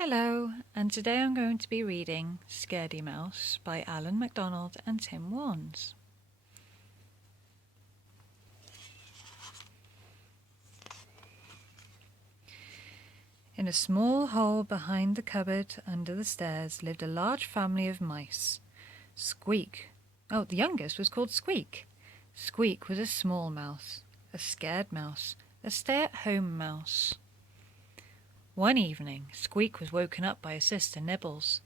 Hello, and today I'm going to be reading Scaredy Mouse by Alan MacDonald and Tim Warnes. In a small hole behind the cupboard under the stairs lived a large family of mice. The youngest was called Squeak. Squeak was a small mouse, a scared mouse, a stay-at-home mouse. One evening, Squeak was woken up by his sister Nibbles.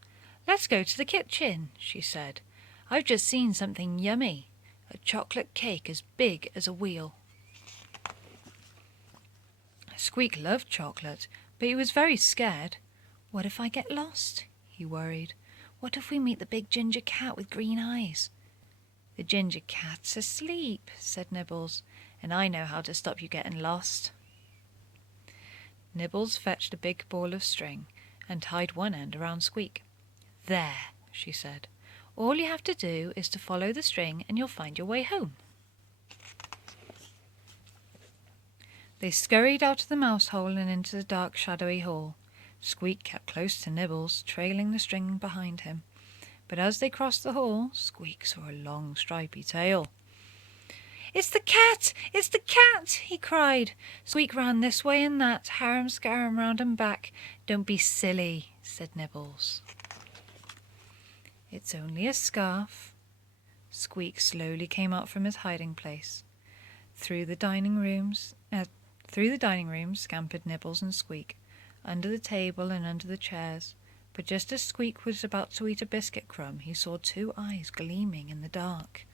"Let's go to the kitchen," she said. "I've just seen something yummy, a chocolate cake as big as a wheel." Squeak loved chocolate, but he was very scared. "What if I get lost?" he worried. "What if we meet the big ginger cat with green eyes?" "The ginger cat's asleep," said Nibbles, "and I know how to stop you getting lost." Nibbles fetched a big ball of string and tied one end around Squeak. "There," she said. "All you have to do is to follow the string and you'll find your way home." They scurried out of the mouse hole and into the dark, shadowy hall. Squeak kept close to Nibbles, trailing the string behind him. But as they crossed the hall, Squeak saw a long, stripy tail. "It's the cat! It's the cat!" he cried. Squeak ran this way and that, harum-scarum round and back. "Don't be silly," said Nibbles. "It's only a scarf." Squeak slowly came out from his hiding place. Through the dining room scampered Nibbles and Squeak, under the table and under the chairs. But just as Squeak was about to eat a biscuit crumb, he saw two eyes gleaming in the dark.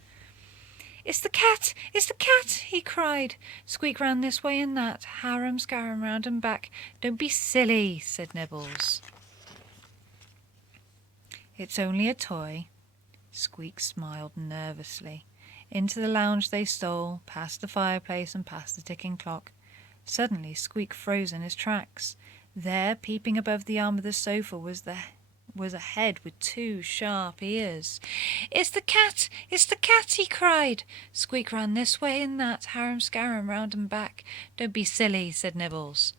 "It's the cat! It's the cat!" he cried. Squeak ran this way and that, harum-scarum round and back. "Don't be silly," said Nibbles. "It's only a toy." Squeak smiled nervously. Into the lounge they stole, past the fireplace and past the ticking clock. Suddenly Squeak froze in his tracks. There, peeping above the arm of the sofa, was a head with two sharp ears. "It's the cat! It's the cat!" he cried. Squeak ran this way and that, harum-scarum round and back. "Don't be silly," said Nibbles.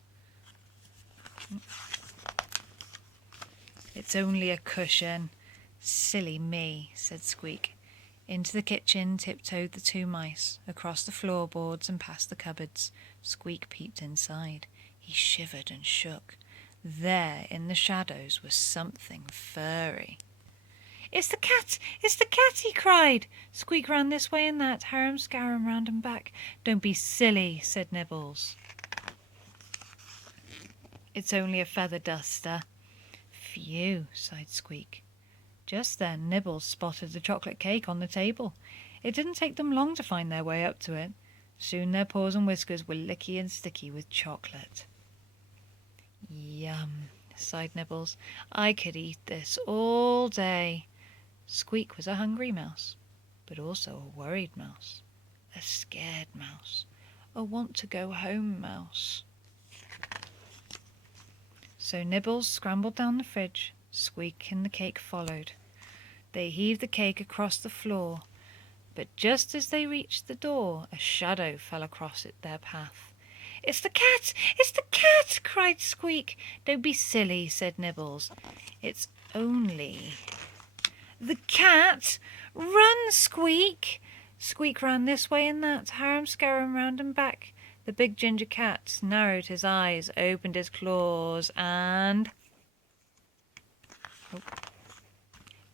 "It's only a cushion." "Silly me," said Squeak. Into the kitchen tiptoed the two mice, across the floorboards and past the cupboards. Squeak peeped inside. He shivered and shook. There, in the shadows, was something furry. "It's the cat! It's the cat!" he cried. Squeak ran this way and that, harum-scarum round and back. "Don't be silly," said Nibbles. "It's only a feather duster." "Phew," sighed Squeak. Just then Nibbles spotted the chocolate cake on the table. It didn't take them long to find their way up to it. Soon their paws and whiskers were licky and sticky with chocolate. "Yum," sighed Nibbles. "I could eat this all day." Squeak was a hungry mouse, but also a worried mouse, a scared mouse, a want-to-go-home mouse. So Nibbles scrambled down the fridge. Squeak and the cake followed. They heaved the cake across the floor, but just as they reached the door, a shadow fell across their path. "It's the cat! It's the cat!" cried Squeak. "Don't be silly," said Nibbles. "It's only the cat! Run, Squeak!" Squeak ran this way and that, harum-scarum round and back. The big ginger cat narrowed his eyes, opened his claws, and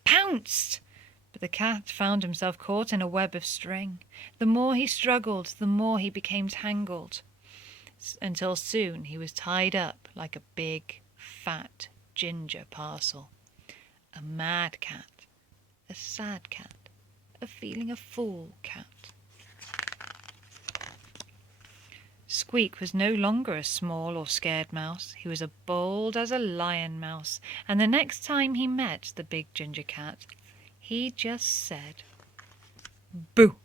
pounced! But the cat found himself caught in a web of string. The more he struggled, the more he became tangled, until soon he was tied up like a big, fat ginger parcel. A mad cat, a sad cat, a feeling a fool cat. Squeak was no longer a small or scared mouse. He was as bold as a lion mouse, and the next time he met the big ginger cat, he just said, "Boo!"